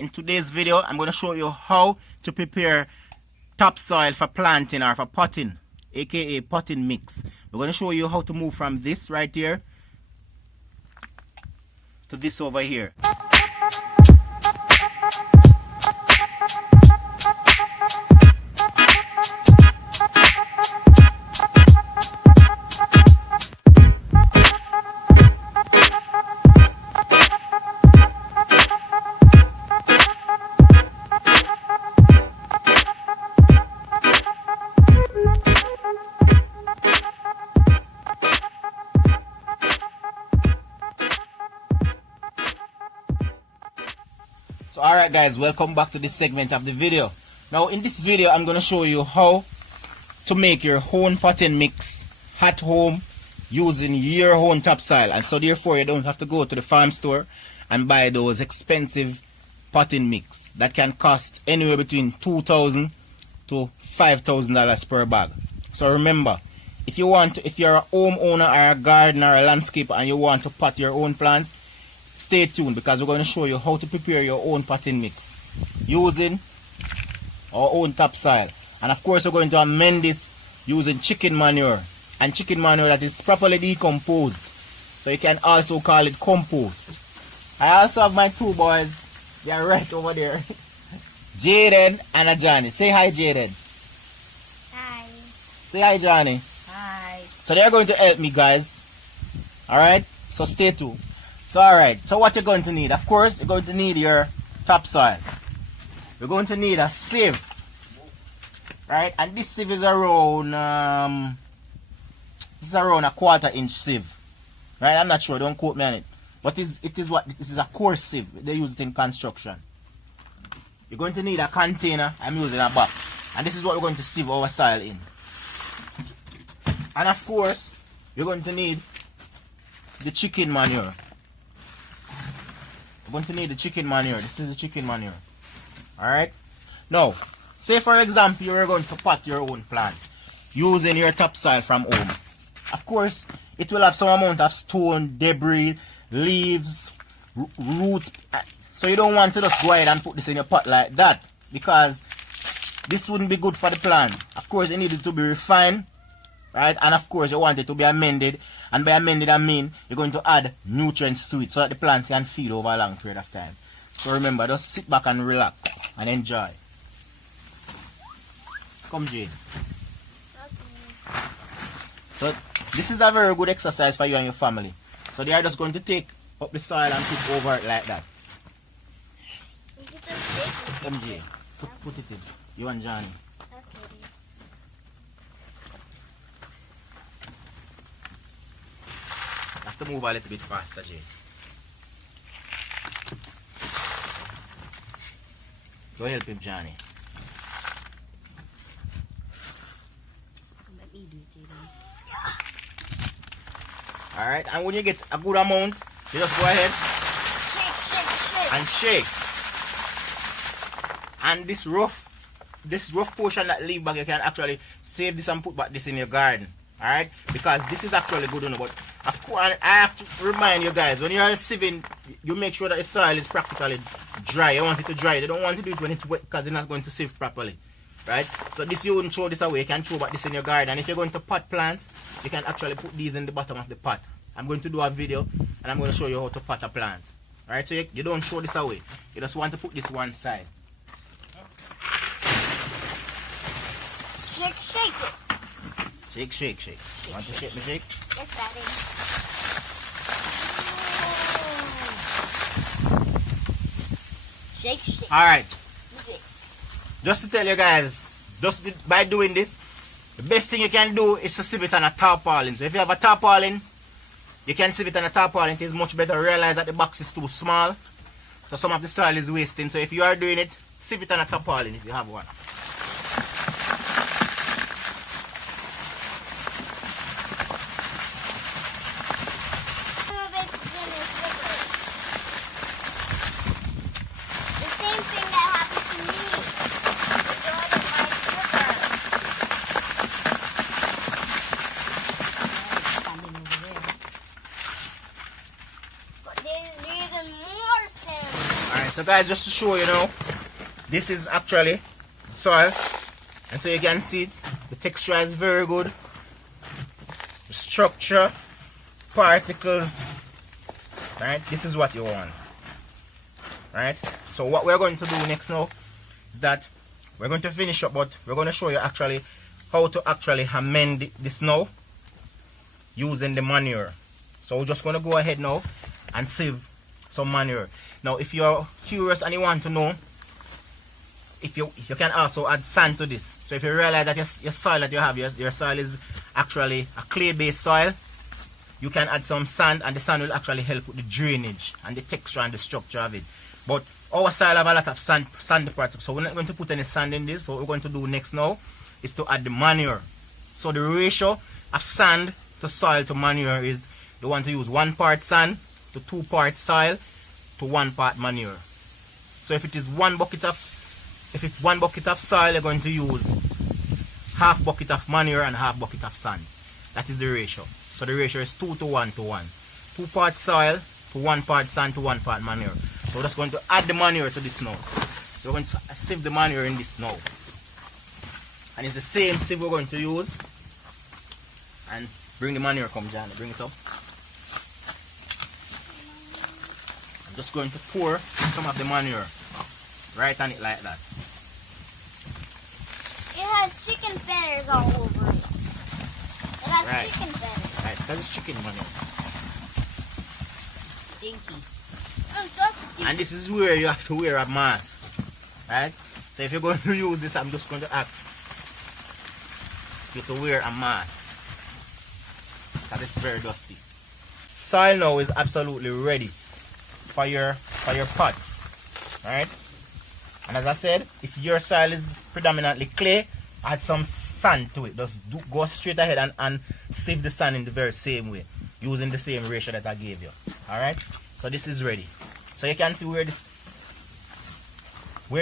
In today's video, I'm going to show you how to prepare topsoil for planting or for potting, aka potting mix. We're going to show you how to move from this right here to this over here. So alright guys, welcome back to this segment of the video. Now in this video I'm going to show you how to make your own potting mix at home using your own topsoil, and so therefore you don't have to go to the farm store and buy those expensive potting mix that can cost anywhere between $2,000 to $5,000 per bag. So remember, if you're a homeowner or a gardener or a landscaper and you want to pot your own plants, stay tuned, because we're going to show you how to prepare your own potting mix using our own topsoil. And of course we're going to amend this using chicken manure, and chicken manure that is properly decomposed, so you can also call it compost. I also have my two boys, they are right over there. Jaden and Johnny. Say hi, Jaden. Hi. Say hi, Johnny. Hi. So they are going to help me, guys. Alright, so stay tuned. So alright, so what you're going to need, of course, you're going to need your topsoil. You're going to need a sieve, right? And this sieve is around, a 1/4 inch sieve, right? I'm not sure, don't quote me on it. But this is a coarse sieve. They use it in construction. You're going to need a container. I'm using a box, and this is what we're going to sieve our soil in. And of course, you're going to need the chicken manure. You're going to need the chicken manure. This is the chicken manure. Alright? Now, say for example you're going to pot your own plant using your topsoil from home. Of course, it will have some amount of stone, debris, leaves, roots. So you don't want to just go ahead and put this in your pot like that, because this wouldn't be good for the plant. Of course, you need it to be refined. Right, and of course you want it to be amended, and by amended I mean you're going to add nutrients to it so that the plants can feed over a long period of time. So remember, just sit back and relax and enjoy. Come, Jane. Okay. So this is a very good exercise for you and your family. So they are just going to take up the soil and put over it like that. MJ, put it in. You and Johnny. To move a little bit faster, Jay. Go help him, Johnny. Alright, and when you get a good amount, you just go ahead and shake. And this rough portion that leave back, you can actually save this and put back this in your garden. Alright, because this is actually good enough. But of course, I have to remind you guys, when you are sieving, you make sure that the soil is practically dry. You want it to dry. You don't want to do it when it's wet, because you're not going to sieve properly. Right? So this, you wouldn't throw this away. You can throw back this in your garden. And if you're going to pot plants, you can actually put these in the bottom of the pot. I'm going to do a video and I'm going to show you how to pot a plant. Alright, so you don't throw this away. You just want to put this one side. Shake it. Shake. You want to shake the shake? Yes, Daddy. Shake. Alright. Just to tell you guys, by doing this, the best thing you can do is to sieve it on a tarpaulin. So if you have a tarpaulin, you can sieve it on a tarpaulin. It is much better. Realize that the box is too small, so some of the soil is wasting. So if you are doing it, sieve it on a tarpaulin if you have one. So guys, just to show you now, this is actually soil, and so you can see it. The texture is very good. The structure, particles, right? This is what you want, right? So what we're going to do next now is that we're going to finish up, but we're going to show you actually how to actually amend this now using the manure. So we're just going to go ahead now and sieve some manure. Now if you're curious and you want to know, if you can also add sand to this. So if you realize that your soil that you have, your soil is actually a clay based soil, you can add some sand, and the sand will actually help with the drainage and the texture and the structure of it. But our soil have a lot of sandy particles, so we're not going to put any sand in this. So what we're going to do next now is to add the manure. So the ratio of sand to soil to manure is, you want to use 1 part sand to 2 parts soil to 1 part manure. So if it's 1 bucket of soil, you're going to use half bucket of manure and half bucket of sand. That is the ratio. So the ratio is 2 to 1 to 1. 2 parts soil to 1 part sand to 1 part manure. So we're just going to add the manure to this now. We're going to sieve the manure in this now. And it's the same sieve we're going to use. And bring the manure, come Johnny, bring it up. I'm just going to pour some of the manure right on it like that. It has chicken feathers all over it. It has Right. chicken feathers. Right, because it's chicken manure. Stinky. It's dusty. And this is where you have to wear a mask. Right? So if you're going to use this, I'm just going to ask you to wear a mask, because it's very dusty. Soil now is absolutely ready for your pots. Right? And as I said, if your soil is predominantly clay, add some sand to it. Just go straight ahead and sieve the sand in the very same way, using the same ratio that I gave you. Alright? So this is ready. So you can see where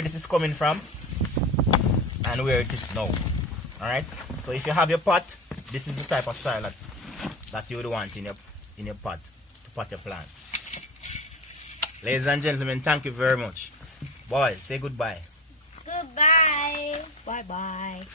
this is coming from and where it is now. Alright? So if you have your pot, this is the type of soil that you would want in your pot to pot your plant. Ladies and gentlemen, thank you very much. Boys, say goodbye. Goodbye. Bye bye.